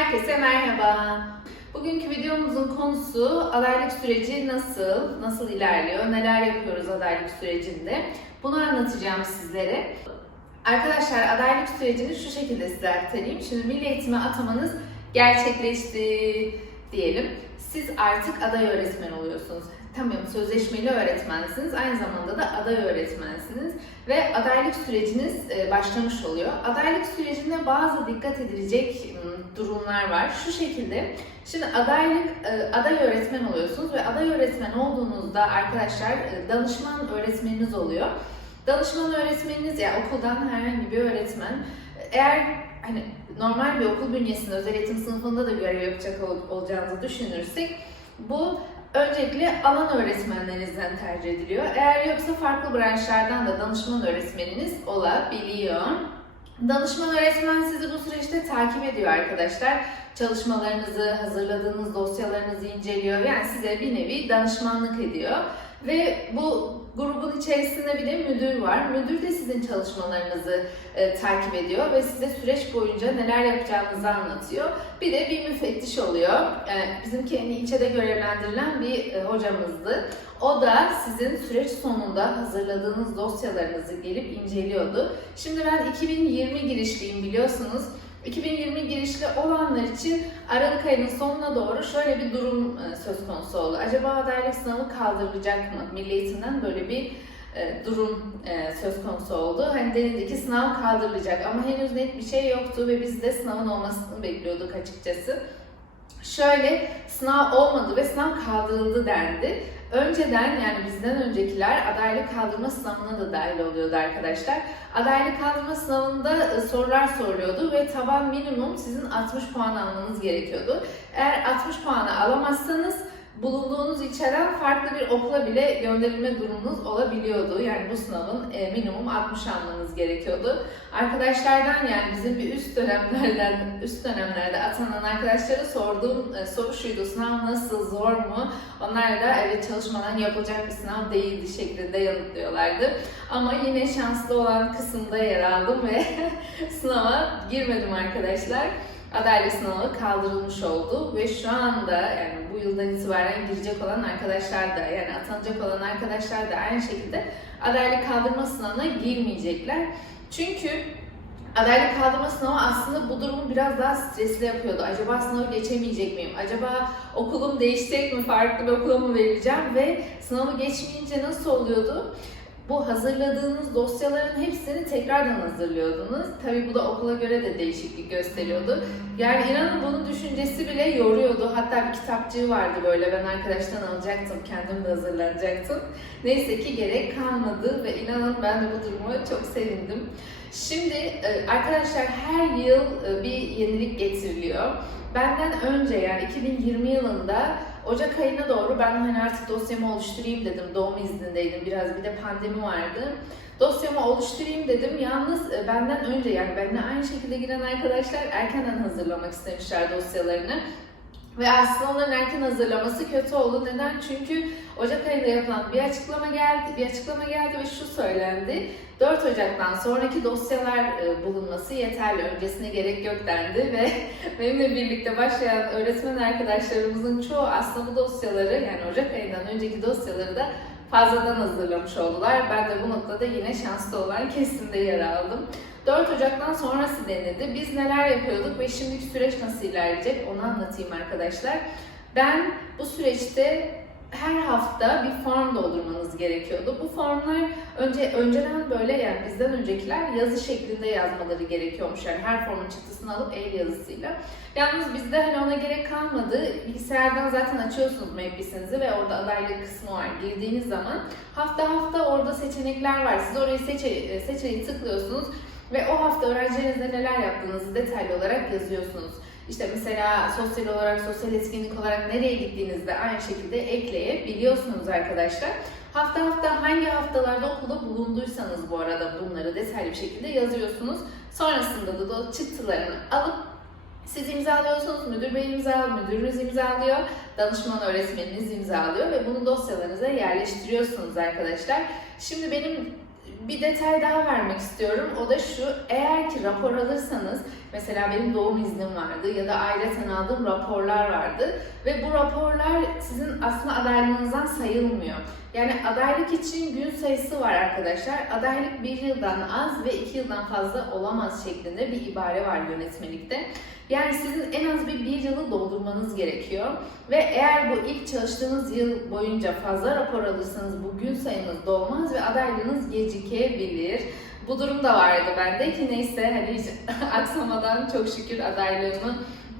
Herkese merhaba. Bugünkü videomuzun konusu adaylık süreci nasıl, nasıl ilerliyor, neler yapıyoruz adaylık sürecinde. Bunu anlatacağım sizlere. Arkadaşlar adaylık sürecini şu şekilde size aktarayım. Şimdi milli eğitime atamanız gerçekleşti diyelim. Siz artık aday öğretmen oluyorsunuz. Tamam sözleşmeli öğretmensiniz. Aynı zamanda da aday öğretmensiniz. Ve adaylık süreciniz e, başlamış oluyor. Adaylık sürecinde bazı dikkat edilecek ım, durumlar var. Şu şekilde. Şimdi adaylık e, aday öğretmen oluyorsunuz ve aday öğretmen olduğunuzda arkadaşlar e, danışman öğretmeniniz oluyor. Danışman öğretmeniniz ya okuldan herhangi bir öğretmen eğer hani normal bir okul bünyesinde özel eğitim sınıfında da görev yapacak ol- olacağınızı düşünürsek bu öncelikle alan öğretmenlerinizden tercih ediliyor. Eğer yoksa farklı branşlardan da danışman öğretmeniniz olabiliyor. Danışman öğretmen sizi bu süreçte takip ediyor arkadaşlar. Çalışmalarınızı, hazırladığınız dosyalarınızı inceliyor. Yani size bir nevi danışmanlık ediyor. Ve bu grubun içerisinde bir de müdür var. Müdür de sizin çalışmalarınızı e, takip ediyor ve size süreç boyunca neler yapacağınızı anlatıyor. Bir de bir müfettiş oluyor. E, bizim kendi ilçede görevlendirilen bir e, hocamızdı. O da sizin süreç sonunda hazırladığınız dosyalarınızı gelip inceliyordu. Şimdi ben 2020 girişliyim biliyorsunuz. 2020 girişli olanlar için Aralık ayının sonuna doğru şöyle bir durum e, söz konusu oldu. Acaba adaylık sınavı kaldırılacak mı? Milli Eğitim'den böyle bir e, durum e, söz konusu oldu. Hani denildi ki sınav kaldırılacak ama henüz net bir şey yoktu ve biz de sınavın olmasını bekliyorduk açıkçası. Şöyle sınav olmadı ve sınav kaldırıldı dendi. Önceden yani bizden öncekiler adaylık kaldırma sınavına da dahil oluyordu arkadaşlar. Adaylık kaldırma sınavında e, sorular soruluyordu ve taban minimum sizin 60 puan almanız gerekiyordu. Eğer 60 puanı alamazsanız bulunduğunuz ilçeden farklı bir okula bile gönderilme durumunuz olabiliyordu. Yani bu sınavın e, minimum 60 almanız gerekiyordu. Arkadaşlardan yani bizim bir üst dönemlerden, üst dönemlerde atanan arkadaşlara sorduğum e, soru şuydu. Sınav nasıl, zor mu? Onlar da evet çalışmadan yapılacak bir sınav değildi şeklinde yanıtlıyorlardı. Ama yine şanslı olan kısımda yer aldım ve sınava girmedim arkadaşlar adaylık sınavı kaldırılmış oldu ve şu anda yani bu yıldan itibaren girecek olan arkadaşlar da yani atanacak olan arkadaşlar da aynı şekilde adaylık kaldırma sınavına girmeyecekler. Çünkü adaylık kaldırma sınavı aslında bu durumu biraz daha stresli yapıyordu. Acaba sınavı geçemeyecek miyim? Acaba okulum değişecek mi? Farklı bir okula mı verileceğim? Ve sınavı geçmeyince nasıl oluyordu? Bu hazırladığınız dosyaların hepsini tekrardan hazırlıyordunuz. Tabii bu da okula göre de değişiklik gösteriyordu. Yani inanın bunun düşüncesi bile yoruyordu. Hatta bir kitapçığı vardı böyle ben arkadaştan alacaktım, kendim de hazırlanacaktım. Neyse ki gerek kalmadı ve inanın ben de bu duruma çok sevindim. Şimdi e, arkadaşlar her yıl e, bir yenilik getiriliyor. Benden önce yani 2020 yılında Ocak ayına doğru ben hani artık dosyamı oluşturayım dedim. Doğum iznindeydim biraz bir de pandemi vardı. Dosyamı oluşturayım dedim. Yalnız e, benden önce yani benimle aynı şekilde giren arkadaşlar erkenden hazırlamak istemişler dosyalarını. Ve aslında onların erken hazırlaması kötü oldu. Neden? Çünkü Ocak ayında yapılan bir açıklama geldi, bir açıklama geldi ve şu söylendi. 4 Ocak'tan sonraki dosyalar e, bulunması yeterli. Öncesine gerek yok dendi ve benimle birlikte başlayan öğretmen arkadaşlarımızın çoğu aslında bu dosyaları yani Ocak ayından önceki dosyaları da fazladan hazırlamış oldular. Ben de bu noktada yine şanslı olan kesimde yer aldım. 4 Ocak'tan sonrası denildi. Biz neler yapıyorduk ve şimdiki süreç nasıl ilerleyecek onu anlatayım arkadaşlar. Ben bu süreçte her hafta bir form doldurmanız gerekiyordu. Bu formlar önce önceden böyle yani bizden öncekiler yazı şeklinde yazmaları gerekiyormuş. Yani her formun çıktısını alıp el yazısıyla. Yalnız bizde hani ona gerek kalmadı. Bilgisayardan zaten açıyorsunuz map'isinizi ve orada adaylık kısmı var. Girdiğiniz zaman hafta hafta orada seçenekler var. Siz orayı seçe, seçeneği tıklıyorsunuz ve o hafta öğrencilerinizle neler yaptığınızı detaylı olarak yazıyorsunuz. İşte mesela sosyal olarak, sosyal etkinlik olarak nereye gittiğinizde de aynı şekilde ekleyebiliyorsunuz arkadaşlar. Hafta hafta hangi haftalarda okulda bulunduysanız bu arada bunları detaylı bir şekilde yazıyorsunuz. Sonrasında da o çıktılarını alıp siz imzalıyorsunuz, müdür bey imzalıyor, müdürünüz imzalıyor, danışman öğretmeniniz imzalıyor ve bunu dosyalarınıza yerleştiriyorsunuz arkadaşlar. Şimdi benim bir detay daha vermek istiyorum. O da şu, eğer ki rapor alırsanız, mesela benim doğum iznim vardı ya da aileten aldığım raporlar vardı ve bu raporlar sizin aslında adaylığınızdan sayılmıyor. Yani adaylık için gün sayısı var arkadaşlar. Adaylık bir yıldan az ve iki yıldan fazla olamaz şeklinde bir ibare var yönetmelikte. Yani sizin en az bir bir yılı doldurmanız gerekiyor. Ve eğer bu ilk çalıştığınız yıl boyunca fazla rapor alırsanız bu gün sayınız dolmaz ve adaylığınız gecikebilir. Bu durum da vardı bende ki neyse hani hiç aksamadan çok şükür adaylığımı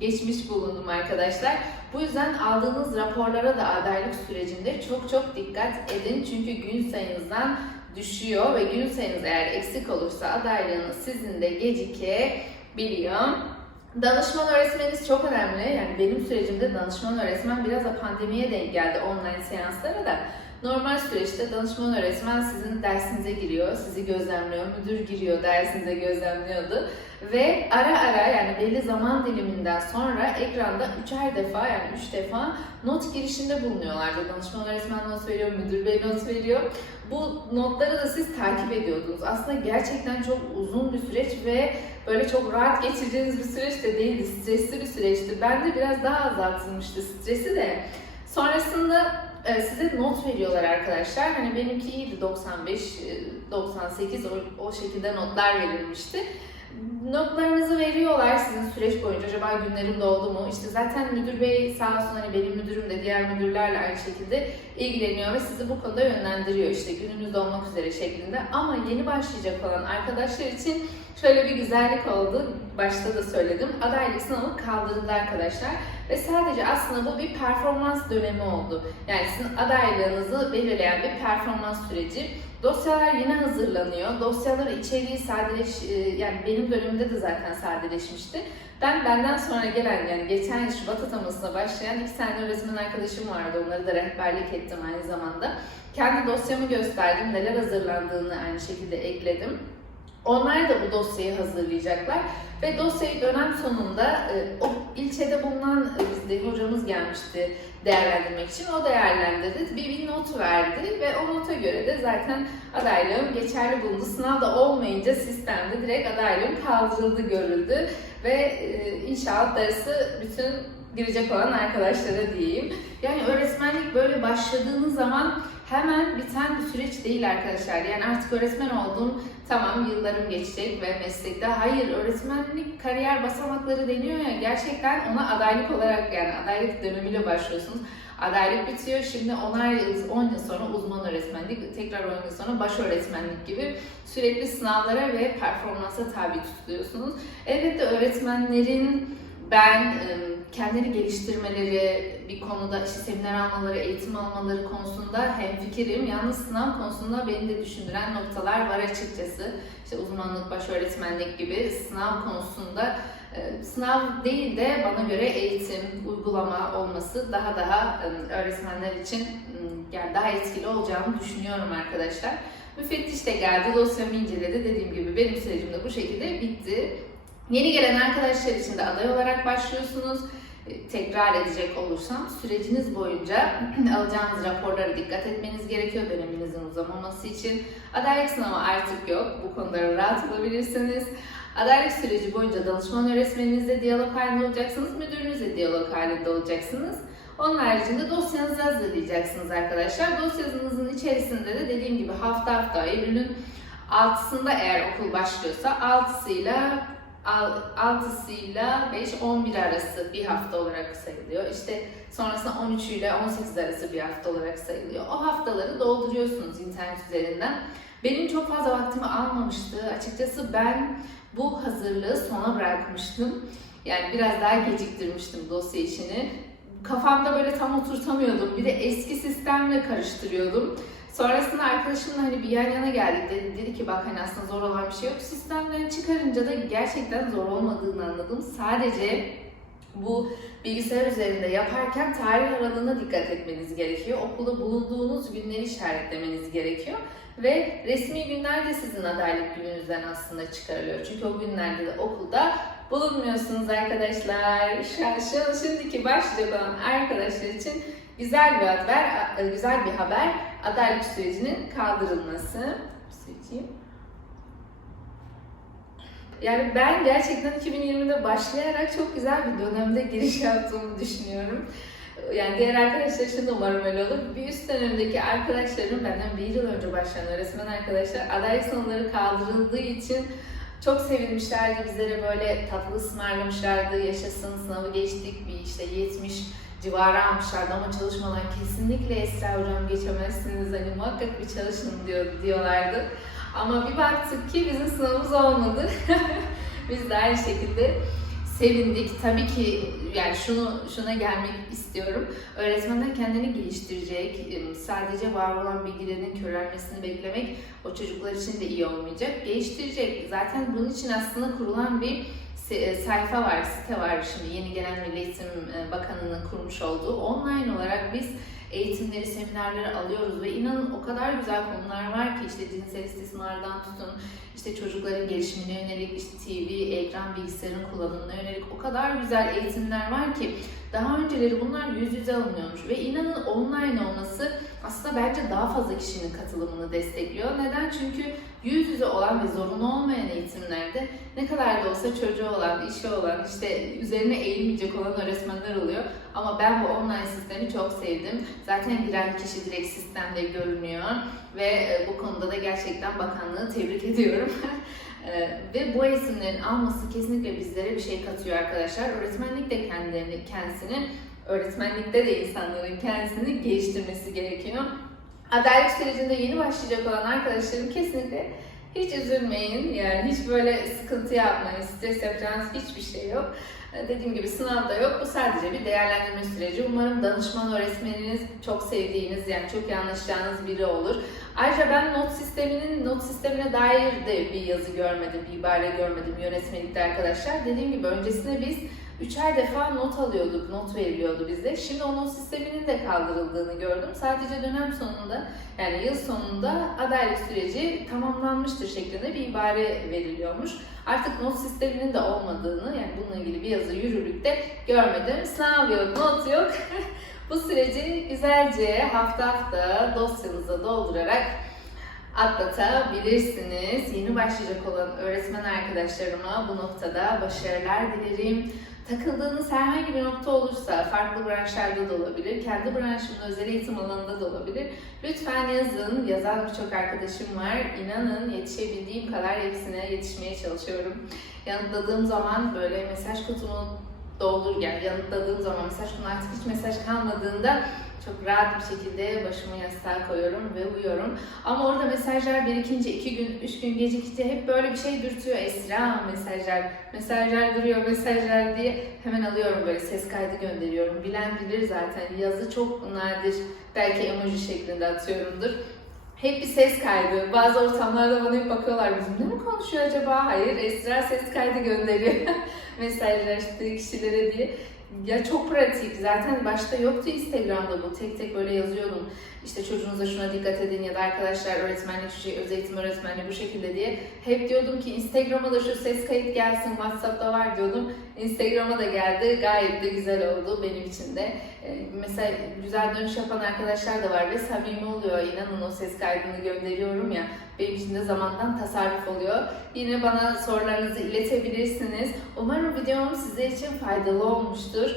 geçmiş bulundum arkadaşlar. Bu yüzden aldığınız raporlara da adaylık sürecinde çok çok dikkat edin. Çünkü gün sayınızdan düşüyor ve gün sayınız eğer eksik olursa adaylığınız sizin de gecikebiliyor. Danışman öğretmeniniz çok önemli. Yani benim sürecimde danışman öğretmen biraz da pandemiye denk geldi online seanslara da. Normal süreçte danışman öğretmen sizin dersinize giriyor, sizi gözlemliyor, müdür giriyor dersinize gözlemliyordu. Ve ara ara yani belli zaman diliminden sonra ekranda üçer defa yani üç defa not girişinde bulunuyorlardı. Danışman öğretmen not veriyor, müdür bey not veriyor. Bu notları da siz takip ediyordunuz. Aslında gerçekten çok uzun bir süreç ve böyle çok rahat geçireceğiniz bir süreç de değildi. Stresli bir süreçti. Ben de biraz daha azaltılmıştı stresi de. Sonrasında size not veriyorlar arkadaşlar. Hani benimki iyiydi 95, e, 98 o, o şekilde notlar verilmişti. Notlarınızı veriyorlar sizin süreç boyunca. Acaba günlerim doldu mu? İşte zaten müdür bey sağ olsun hani benim müdürüm de diğer müdürlerle aynı şekilde ilgileniyor ve sizi bu konuda yönlendiriyor. İşte gününüz dolmak üzere şeklinde. Ama yeni başlayacak olan arkadaşlar için şöyle bir güzellik oldu. Başta da söyledim. Adaylık sınavı kaldırıldı arkadaşlar. Ve sadece aslında bu bir performans dönemi oldu. Yani sizin adaylığınızı belirleyen bir performans süreci. Dosyalar yine hazırlanıyor. Dosyaların içeriği sadeleş, e, yani benim dönemimde de zaten sadeleşmişti. Ben benden sonra gelen yani geçen yıl Şubat atamasına başlayan iki tane öğretmen arkadaşım vardı. Onları da rehberlik ettim aynı zamanda. Kendi dosyamı gösterdim. Neler hazırlandığını aynı şekilde ekledim. Onlar da bu dosyayı hazırlayacaklar ve dosyayı dönem sonunda e, o ilçede bulunan e, bizde hocamız gelmişti değerlendirmek için. O değerlendirdi, bir, bir not verdi ve o nota göre de zaten adaylığım geçerli bulundu. Sınavda olmayınca sistemde direkt adaylığım kaldırıldı görüldü ve e, inşallah darısı bütün girecek olan arkadaşlara diyeyim. Yani öğretmenlik böyle başladığınız zaman hemen biten bir süreç değil arkadaşlar. Yani artık öğretmen oldum, tamam yıllarım geçecek ve meslekte. Hayır, öğretmenlik kariyer basamakları deniyor ya, gerçekten ona adaylık olarak yani adaylık dönemiyle başlıyorsunuz. Adaylık bitiyor, şimdi onar yıl, 10 yıl sonra uzman öğretmenlik, tekrar 10 yıl sonra baş öğretmenlik gibi sürekli sınavlara ve performansa tabi tutuluyorsunuz. Elbette öğretmenlerin ben kendini geliştirmeleri, bir konuda işte seminer almaları, eğitim almaları konusunda hemfikirim. Yalnız sınav konusunda beni de düşündüren noktalar var açıkçası. İşte uzmanlık, baş öğretmenlik gibi sınav konusunda e, sınav değil de bana göre eğitim, uygulama olması daha daha e, öğretmenler için yani daha etkili olacağını düşünüyorum arkadaşlar. Müfettiş de geldi, dosyamı inceledi. Dediğim gibi benim sürecim de bu şekilde bitti. Yeni gelen arkadaşlar için de aday olarak başlıyorsunuz. E, Tekrar edecek olursam süreciniz boyunca alacağınız raporlara dikkat etmeniz gerekiyor döneminizin uzamaması için. Adaylık sınavı artık yok. Bu konuda rahat olabilirsiniz. Adaylık süreci boyunca danışman öğretmeninizle diyalog halinde olacaksınız, müdürünüzle diyalog halinde olacaksınız. Onun haricinde dosyanızı hazırlayacaksınız arkadaşlar. Dosyanızın içerisinde de dediğim gibi hafta hafta Eylül'ün 6'sında eğer okul başlıyorsa 6'sıyla 6'sıyla 5-11 arası bir hafta olarak sayılıyor. İşte sonrasında 13 ile 18 arası bir hafta olarak sayılıyor. O haftaları dolduruyorsunuz internet üzerinden. Benim çok fazla vaktimi almamıştı. Açıkçası ben bu hazırlığı sona bırakmıştım. Yani biraz daha geciktirmiştim dosya işini. Kafamda böyle tam oturtamıyordum. Bir de eski sistemle karıştırıyordum. Sonrasında arkadaşımla hani bir yan yana geldik dedi, dedi ki bak hani aslında zor olan bir şey yok. Sistemden çıkarınca da gerçekten zor olmadığını anladım. Sadece bu bilgisayar üzerinde yaparken tarih aralığına dikkat etmeniz gerekiyor. Okulda bulunduğunuz günleri işaretlemeniz gerekiyor. Ve resmi günler de sizin adaylık gününüzden aslında çıkarılıyor. Çünkü o günlerde de okulda bulunmuyorsunuz arkadaşlar. Şu, şimdiki başlayacak olan arkadaşlar için güzel bir haber, güzel bir haber adaylık sürecinin kaldırılması. seçeyim. Yani ben gerçekten 2020'de başlayarak çok güzel bir dönemde giriş yaptığımı düşünüyorum. Yani diğer arkadaşlar için de umarım öyle olur. Bir üst dönemdeki arkadaşlarım benden bir yıl önce başlayan öğretmen arkadaşlar adaylık sınavları kaldırıldığı için çok sevinmişlerdi. Bizlere böyle tatlı ısmarlamışlardı. Yaşasın sınavı geçtik bir işte 70 civarı almışlardı ama çalışmadan kesinlikle Esra hocam geçemezsiniz hani muhakkak bir çalışın diyor, diyorlardı. Ama bir baktık ki bizim sınavımız olmadı. Biz de aynı şekilde sevindik. Tabii ki yani şunu şuna gelmek istiyorum. Öğretmenler kendini geliştirecek. Sadece var olan bilgilerin körelmesini beklemek o çocuklar için de iyi olmayacak. Geliştirecek. Zaten bunun için aslında kurulan bir sayfa var, site var şimdi yeni gelen Milli Eğitim Bakanı'nın kurmuş olduğu. Online olarak biz eğitimleri, seminerleri alıyoruz ve inanın o kadar güzel konular var ki işte cinsel istismardan tutun, işte çocukların gelişimine yönelik, işte TV, ekran, bilgisayarın kullanımına yönelik o kadar güzel eğitimler var ki daha önceleri bunlar yüz yüze alınıyormuş ve inanın online olması aslında bence daha fazla kişinin katılımını destekliyor. Neden? Çünkü yüz yüze olan ve zorunlu olmayan eğitimlerde ne kadar da olsa çocuğu olan, işi olan, işte üzerine eğilmeyecek olan öğretmenler oluyor. Ama ben bu online sistemi çok sevdim. Zaten giren kişi direkt sistemde görünüyor ve bu konuda da gerçekten bakanlığı tebrik ediyorum. ve bu eğitimlerin alması kesinlikle bizlere bir şey katıyor arkadaşlar. Öğretmenlik de kendilerini, kendisini, öğretmenlikte de insanların kendisini geliştirmesi gerekiyor. Adaylık sürecinde yeni başlayacak olan arkadaşlarım kesinlikle hiç üzülmeyin. Yani hiç böyle sıkıntı yapmayın, stres yapacağınız hiçbir şey yok. Dediğim gibi sınavda yok. Bu sadece bir değerlendirme süreci. Umarım danışman öğretmeniniz çok sevdiğiniz, yani çok iyi biri olur. Ayrıca ben not sisteminin, not sistemine dair de bir yazı görmedim, bir ibare görmedim yönetmelikte arkadaşlar. Dediğim gibi öncesinde biz üçer defa not alıyorduk, not veriliyordu bize. Şimdi o not sisteminin de kaldırıldığını gördüm. Sadece dönem sonunda, yani yıl sonunda adaylık süreci tamamlanmıştır şeklinde bir ibare veriliyormuş. Artık not sisteminin de olmadığını, yani bununla ilgili bir yazı yürürlükte görmedim. Sınav yok, not yok. Bu süreci güzelce hafta hafta dosyanıza doldurarak atlatabilirsiniz. Yeni başlayacak olan öğretmen arkadaşlarıma bu noktada başarılar dilerim. Takıldığınız herhangi bir nokta olursa, farklı branşlarda da olabilir, kendi branşımın özel eğitim alanında da olabilir. Lütfen yazın, yazan birçok arkadaşım var. İnanın yetişebildiğim kadar hepsine yetişmeye çalışıyorum. Yanıtladığım zaman böyle mesaj kutumu doldur yani yanıtladığım zaman mesaj kutumu artık hiç mesaj kalmadığında çok rahat bir şekilde başımı yastığa koyuyorum ve uyuyorum. Ama orada mesajlar birikince, iki gün, üç gün gecikince hep böyle bir şey dürtüyor. Esra mesajlar, mesajlar duruyor, mesajlar diye hemen alıyorum böyle ses kaydı gönderiyorum. Bilen bilir zaten yazı çok nadir. Belki emoji şeklinde atıyorumdur. Hep bir ses kaydı. Bazı ortamlarda bana hep bakıyorlar bizimle mi konuşuyor acaba? Hayır, Esra ses kaydı gönderiyor mesajlaştığı kişilere diye. Ya çok pratik. Zaten başta yoktu Instagram'da bu. Tek tek böyle yazıyordum. İşte çocuğunuza şuna dikkat edin ya da arkadaşlar öğretmenlik şu şey, öz eğitim öğretmenliği bu şekilde diye. Hep diyordum ki Instagram'a da şu ses kayıt gelsin, WhatsApp'ta var diyordum. Instagram'a da geldi. Gayet de güzel oldu benim için de. Ee, mesela güzel dönüş yapan arkadaşlar da var ve samimi oluyor. İnanın o ses kaydını gönderiyorum ya. Benim için de zamandan tasarruf oluyor. Yine bana sorularınızı iletebilirsiniz. Umarım videom size için faydalı olmuştur.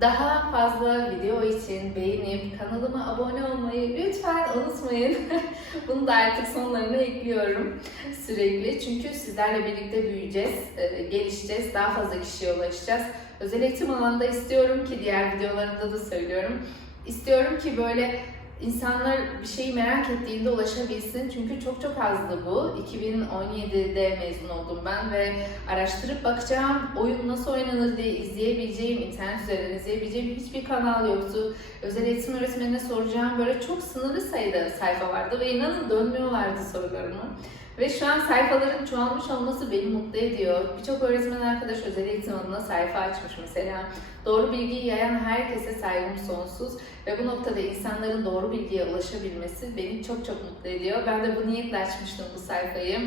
Daha fazla video için beğenip kanalıma abone olmayı lütfen unutmayın. Bunu da artık sonlarına ekliyorum sürekli. Çünkü sizlerle birlikte büyüyeceğiz, e, gelişeceğiz, daha fazla kişiye ulaşacağız. Özel eğitim alanında istiyorum ki diğer videolarımda da söylüyorum. İstiyorum ki böyle insanlar bir şeyi merak ettiğinde ulaşabilsin. Çünkü çok çok azdı bu. 2017'de mezun oldum ben ve araştırıp bakacağım oyun nasıl oynanır diye izleyebileceğim, internet üzerinden izleyebileceğim hiçbir kanal yoktu. Özel eğitim öğretmenine soracağım böyle çok sınırlı sayıda sayfa vardı ve inanın dönmüyorlardı sorularımı. Ve şu an sayfaların çoğalmış olması beni mutlu ediyor. Birçok öğretmen arkadaş özel eğitim alanına sayfa açmış mesela. Doğru bilgiyi yayan herkese saygım sonsuz. Ve bu noktada insanların doğru bilgiye ulaşabilmesi beni çok çok mutlu ediyor. Ben de bu niyetle açmıştım bu sayfayı,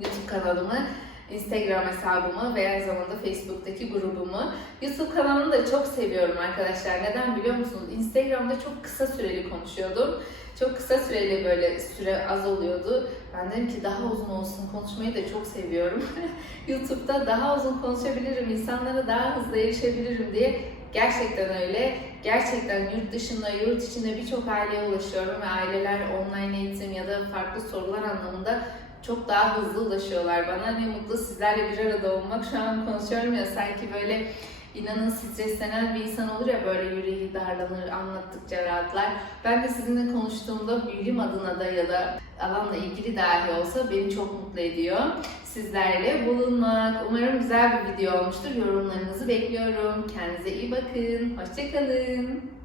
YouTube kanalımı. Instagram hesabımı ve aynı zamanda Facebook'taki grubumu. YouTube kanalını da çok seviyorum arkadaşlar. Neden biliyor musunuz? Instagram'da çok kısa süreli konuşuyordum. Çok kısa süreli böyle süre az oluyordu. Ben dedim ki daha uzun olsun konuşmayı da çok seviyorum. YouTube'da daha uzun konuşabilirim, insanlara daha hızlı erişebilirim diye gerçekten öyle. Gerçekten yurt dışında, yurt içinde birçok aileye ulaşıyorum ve aileler online eğitim ya da farklı sorular anlamında çok daha hızlı ulaşıyorlar bana. Ne mutlu sizlerle bir arada olmak. Şu an konuşuyorum ya sanki böyle inanın streslenen bir insan olur ya böyle yüreği darlanır, anlattıkça rahatlar. Ben de sizinle konuştuğumda bilim adına da ya da alanla ilgili dahi olsa beni çok mutlu ediyor. Sizlerle bulunmak. Umarım güzel bir video olmuştur. Yorumlarınızı bekliyorum. Kendinize iyi bakın. Hoşçakalın.